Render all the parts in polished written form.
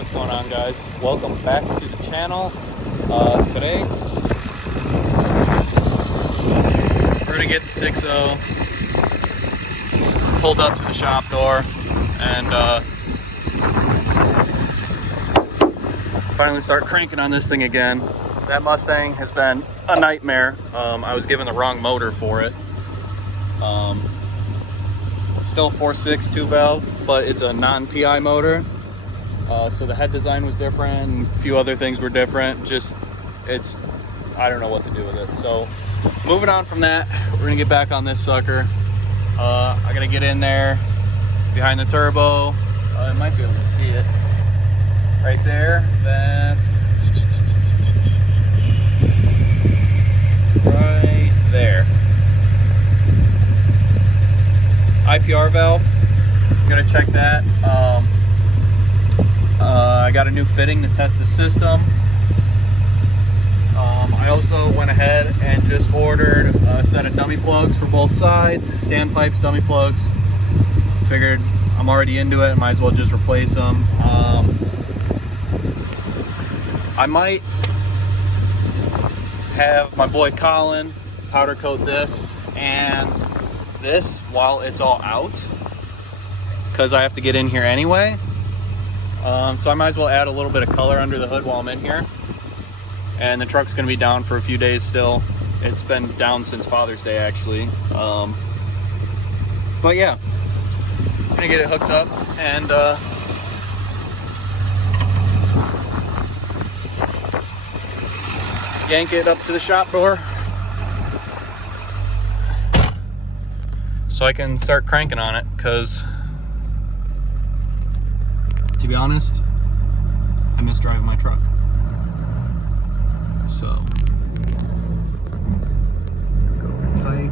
What's going on, guys? Welcome back to the channel. Today we're gonna get the 6.0 pulled up to the shop door and finally start cranking on this thing again. That Mustang has been a nightmare. I was given the wrong motor for it. Still 4.6 2-valve, but it's a non-PI motor. So the head design was different, and a few other things were different. I don't know what to do with it. So moving on from that, we're gonna get back on this sucker. I gotta get in there behind the turbo. I might be able to see it right there. That's right there. IPR valve, gonna check that. I got a new fitting to test the system. I also went ahead and just ordered a set of dummy plugs for both sides, standpipes, dummy plugs. Figured I'm already into it, might as well just replace them. I might have my boy Colin powder coat this and this while it's all out, because I have to get in here anyway. So I might as well add a little bit of color under the hood while I'm in here. And the truck's gonna be down for a few days still. It's been down since Father's Day, actually. But yeah, I'm gonna get it hooked up and yank it up to the shop door so I can start cranking on it, because to be honest, I miss driving my truck. So, go tight.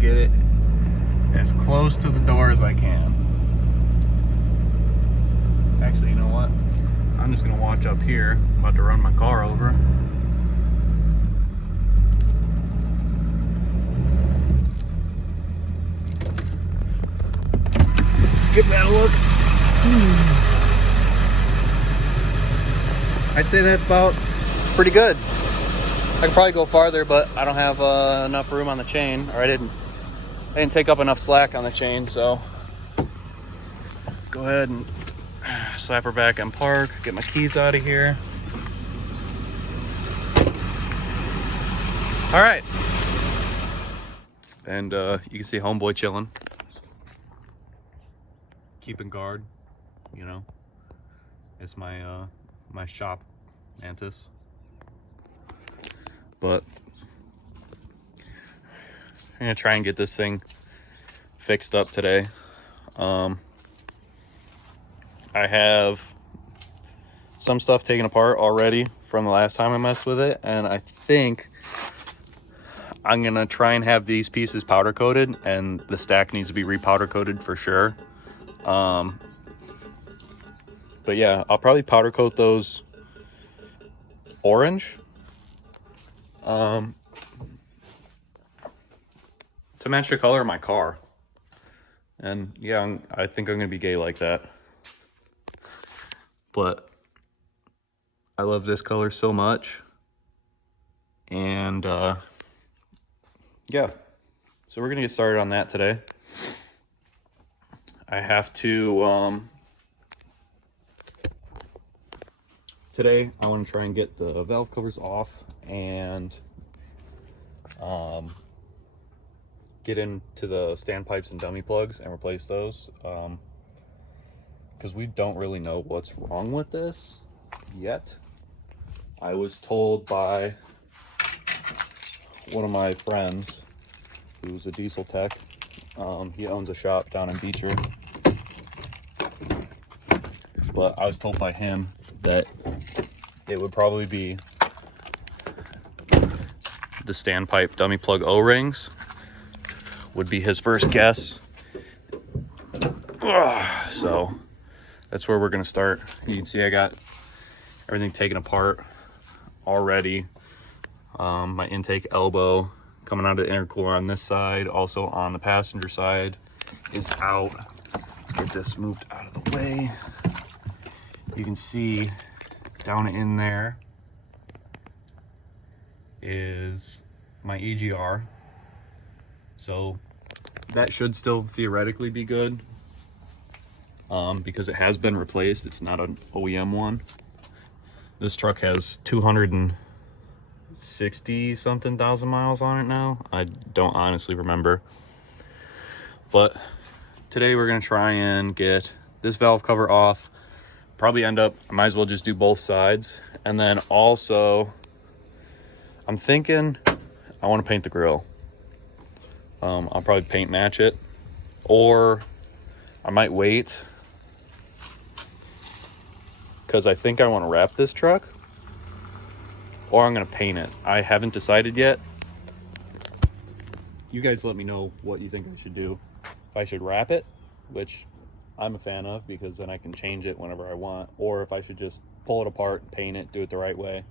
Get it as close to the door as I can. Actually, you know what? I'm just gonna watch up here. I'm about to run my car over. Let's give that a look. I'd say that's about pretty good. I could probably go farther, but I don't have enough room on the chain, or I didn't take up enough slack on the chain, so go ahead and slap her back in park, get my keys out of here. All right. And you can see homeboy chilling, keeping guard, you know. It's my my shop mantis. But I'm gonna try and get this thing fixed up today. I have some stuff taken apart already from the last time I messed with it, and I think I'm gonna try and have these pieces powder coated, and the stack needs to be repowder coated for sure. But yeah, I'll probably powder coat those orange to match the color of my car. And yeah, I think I'm gonna be gay like that. But I love this color so much. And yeah, so we're gonna get started on that today. I have to today I want to try and get the valve covers off and get into the standpipes and dummy plugs and replace those. because we don't really know what's wrong with this yet. I was told by one of my friends who's a diesel tech. He owns a shop down in Beecher. But I was told by him that it would probably be the standpipe dummy plug O-rings would be his first guess. So that's where we're gonna start. You can see I got everything taken apart already. My intake elbow coming out of the intercooler on this side, also on the passenger side, is out. Let's get this moved out of the way. You can see down in there is my EGR. So that should still theoretically be good, because it has been replaced. It's not an OEM one. This truck has 260 something thousand miles on it now. I don't honestly remember. But today we're gonna try and get this valve cover off. Probably end up, I might as well just do both sides. And then also, I'm thinking I want to paint the grill. I'll probably paint match it, or I might wait, because I think I want to wrap this truck, or I'm going to paint it. I haven't decided yet. You guys let me know what you think I should do. If I should wrap it, which I'm a fan of, because then I can change it whenever I want, or if I should just pull it apart, paint it, do it the right way,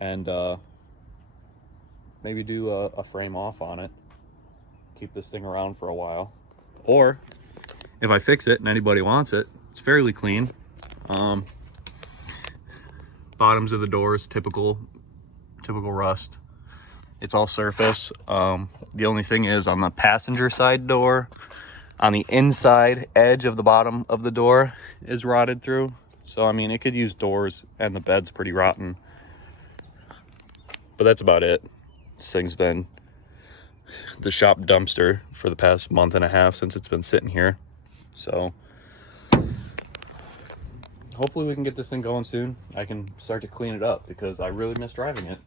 and maybe do a frame off on it, keep this thing around for a while. Or if I fix it and anybody wants it, it's fairly clean. Bottoms of the doors, typical rust. It's all surface. The only thing is, on the passenger side door, on the inside edge of the bottom of the door is rotted through. So I mean, it could use doors, and the bed's pretty rotten. But that's about it. This thing's been the shop dumpster for the past month and a half since it's been sitting here. So hopefully we can get this thing going soon. I can start to clean it up, because I really miss driving it.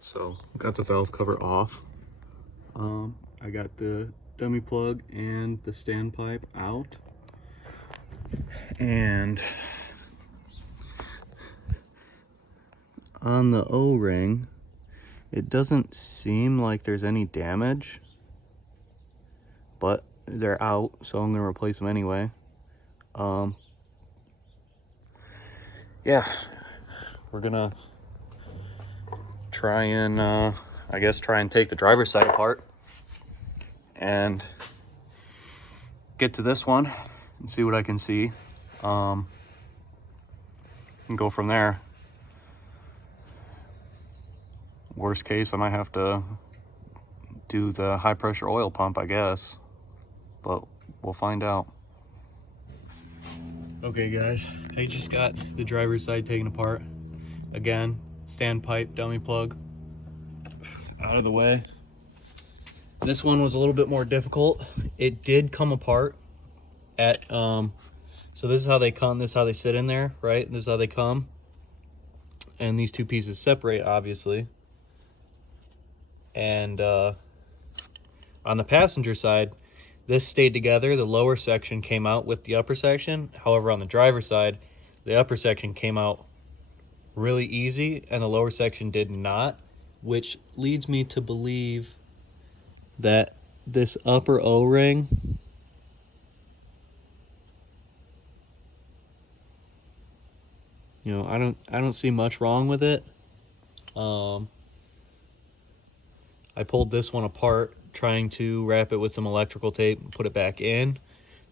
So got the valve cover off. I got the dummy plug and the standpipe out, and on the O-ring, it doesn't seem like there's any damage, but they're out, so I'm gonna replace them anyway. Yeah, we're gonna try and I guess try and take the driver's side apart and get to this one and see what I can see, and go from there. Worst case, I might have to do the high pressure oil pump, I guess, but we'll find out. Okay guys, I just got the driver's side taken apart. Again, standpipe, dummy plug out of the way. This one was a little bit more difficult. It did come apart at so this is how they come, this is how they sit in there, right? This is how they come, and these two pieces separate, obviously. And on the passenger side, this stayed together. The lower section came out with the upper section. However, on the driver's side, the upper section came out really easy and the lower section did not, which leads me to believe that this upper O-ring I don't see much wrong with it. I pulled this one apart trying to wrap it with some electrical tape and put it back in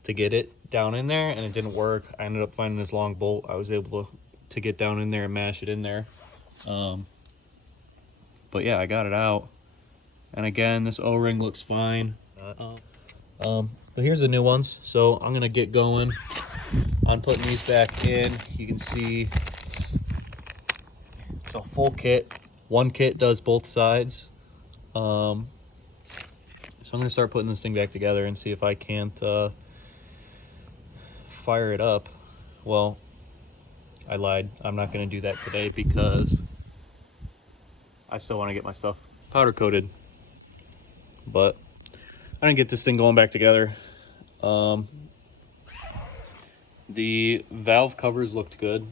to get it down in there, and it didn't work. I ended up finding this long bolt. I was able to get down in there and mash it in there. But yeah, I got it out. And again, this O-ring looks fine. But here's the new ones. So I'm gonna get going on putting these back in. You can see it's a full kit. One kit does both sides. So I'm gonna start putting this thing back together and see if I can't fire it up. Well, I lied. I'm not gonna do that today because I still want to get my stuff powder coated. But I didn't get this thing going back together. The valve covers looked good.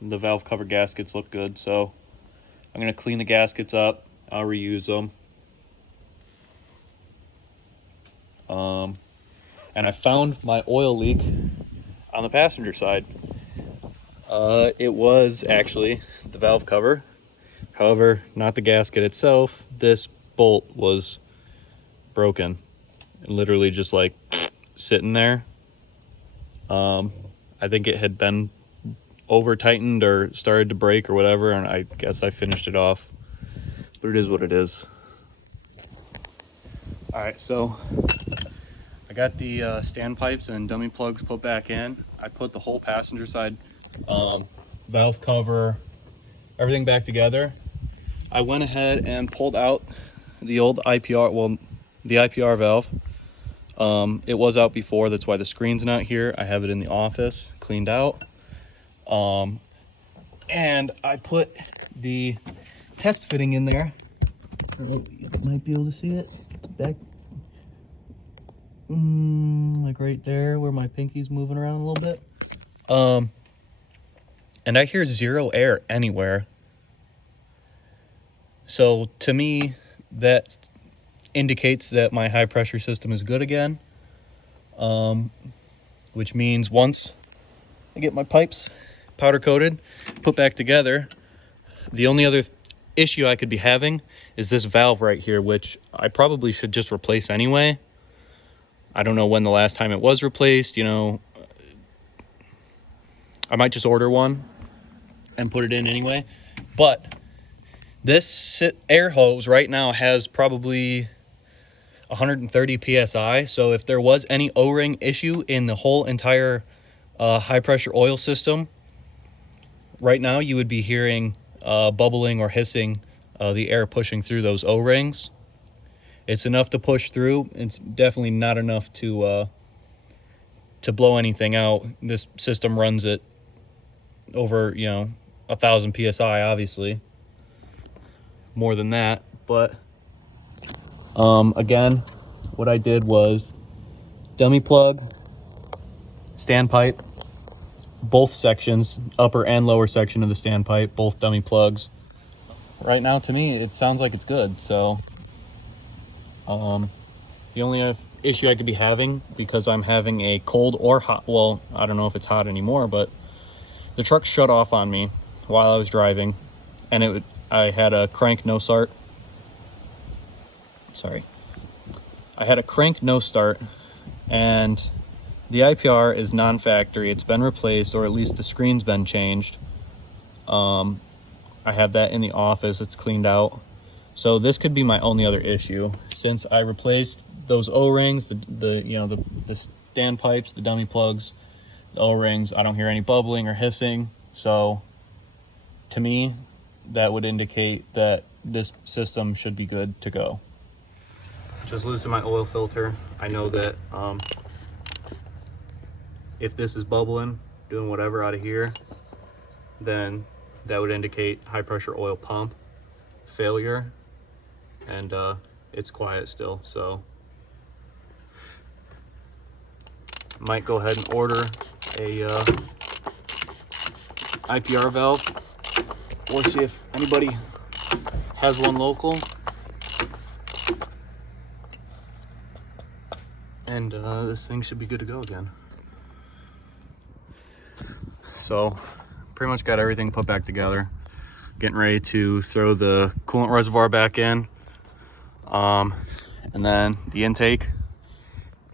The valve cover gaskets look good, so I'm gonna clean the gaskets up. I'll reuse them. And I found my oil leak on the passenger side. It was actually the valve cover. However, not the gasket itself. This bolt was broken. Literally just like sitting there. I think it had been over tightened or started to break or whatever, and I guess I finished it off. But it is what it is. Alright, so I got the standpipes and dummy plugs put back in. I put the whole passenger side valve cover, everything back together. I went ahead and pulled out the old IPR, well, the IPR valve. It was out before, that's why the screen's not here. I have it in the office, cleaned out. And I put the test fitting in there. I don't know if you might be able to see it. Back, like right there where my pinky's moving around a little bit. And I hear zero air anywhere. So to me, that indicates that my high pressure system is good again. Which means once I get my pipes powder coated, put back together, the only other issue I could be having is this valve right here, which I probably should just replace anyway. I don't know when the last time it was replaced, you know. I might just order one and put it in anyway. But this air hose right now has probably 130 psi. So if there was any O-ring issue in the whole entire high pressure oil system, right now you would be hearing bubbling or hissing, the air pushing through those O-rings. It's enough to push through. It's definitely not enough to blow anything out. This system runs it over, you know, 1,000 psi, obviously more than that. But again, what I did was dummy plug, standpipe, both sections, upper and lower section of the standpipe, both dummy plugs. Right now, to me, it sounds like it's good. So the only issue I could be having, because I'm having a cold or hot, well, I don't know if it's hot anymore, but the truck shut off on me while I was driving, and I had a crank no start. Sorry. I had a crank no start, and the IPR is non-factory. It's been replaced, or at least the screen's been changed. I have that in the office. It's cleaned out. So this could be my only other issue. Since I replaced those O-rings, the standpipes, the dummy plugs, the O-rings, I don't hear any bubbling or hissing. So to me, that would indicate that this system should be good to go. Just loosen my oil filter. I know that if this is bubbling, doing whatever out of here, then that would indicate high pressure oil pump failure, and it's quiet still, so might go ahead and order a IPR valve, or see if anybody has one local, and this thing should be good to go again. So pretty much got everything put back together, getting ready to throw the coolant reservoir back in, and then the intake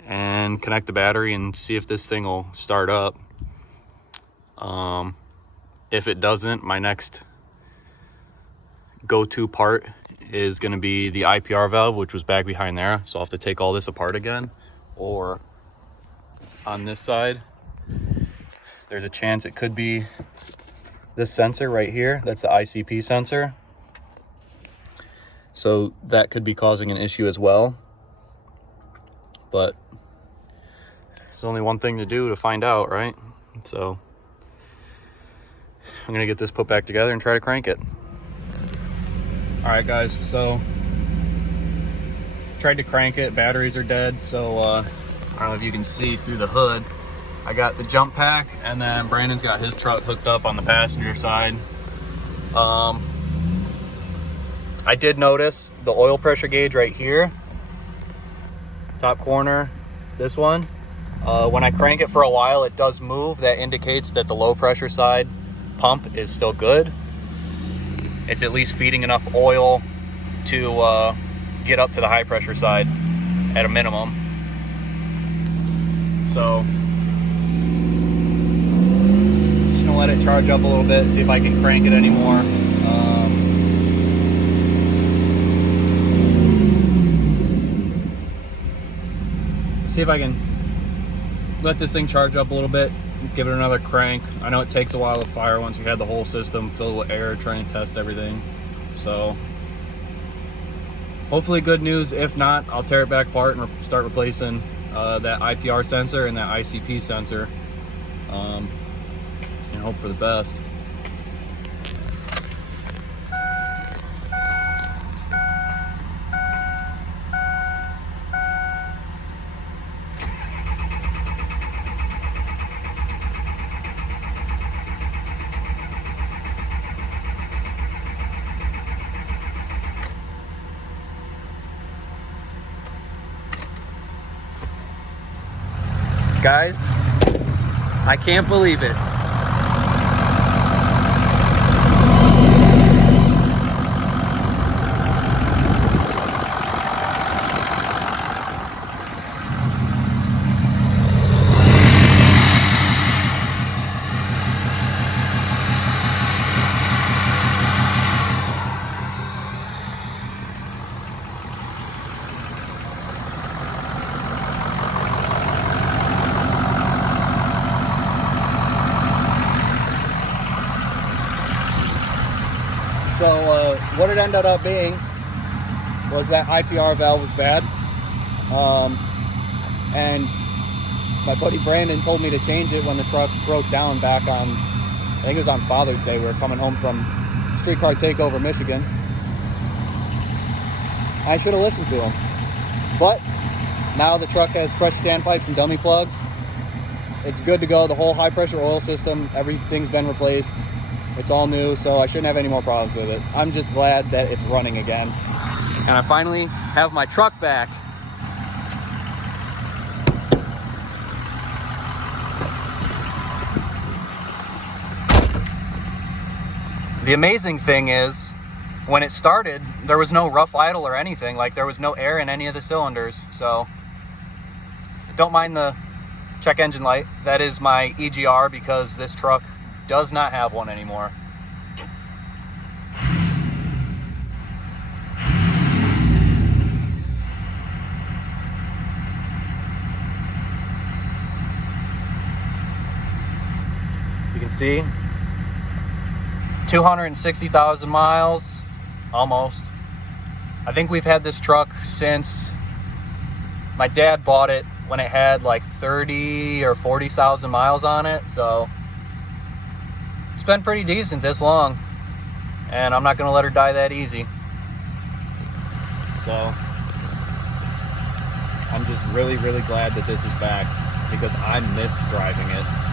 and connect the battery and see if this thing will start up. If it doesn't, my next go-to part is going to be the IPR valve, which was back behind there. So I'll have to take all this apart again. Or on this side, there's a chance it could be this sensor right here. That's the ICP sensor. So that could be causing an issue as well. But there's only one thing to do to find out, right? So I'm gonna get this put back together and try to crank it. All right, guys, so tried to crank it. Batteries are dead, so I don't know if you can see through the hood. I got the jump pack, and then Brandon's got his truck hooked up on the passenger side. I did notice the oil pressure gauge right here, top corner, this one. When I crank it for a while, it does move. That indicates that the low pressure side pump is still good. It's at least feeding enough oil to get up to the high pressure side at a minimum. So just gonna let it charge up a little bit, see if I can crank it anymore. See if I can let this thing charge up a little bit, give it another crank. I know it takes a while to fire once you had the whole system filled with air, trying to test everything. So hopefully good news. If not, I'll tear it back apart and start replacing that IPR sensor and that ICP sensor, and hope for the best. Guys, I can't believe it. So what it ended up being was that IPR valve was bad, and my buddy Brandon told me to change it when the truck broke down back on, I think it was on Father's Day. We were coming home from Streetcar Takeover, Michigan. I should have listened to him, but now the truck has fresh standpipes and dummy plugs. It's good to go. The whole high pressure oil system, everything's been replaced. It's all new, so I shouldn't have any more problems with it. I'm just glad that it's running again. And I finally have my truck back. The amazing thing is, when it started, there was no rough idle or anything. Like, there was no air in any of the cylinders. So don't mind the check engine light. That is my EGR, because this truck does not have one anymore. You can see 260,000 miles, almost. I think we've had this truck since my dad bought it when it had like 30 or 40,000 miles on it. So it's been pretty decent this long, and I'm not going to let her die that easy. So I'm just really, really glad that this is back, because I miss driving it.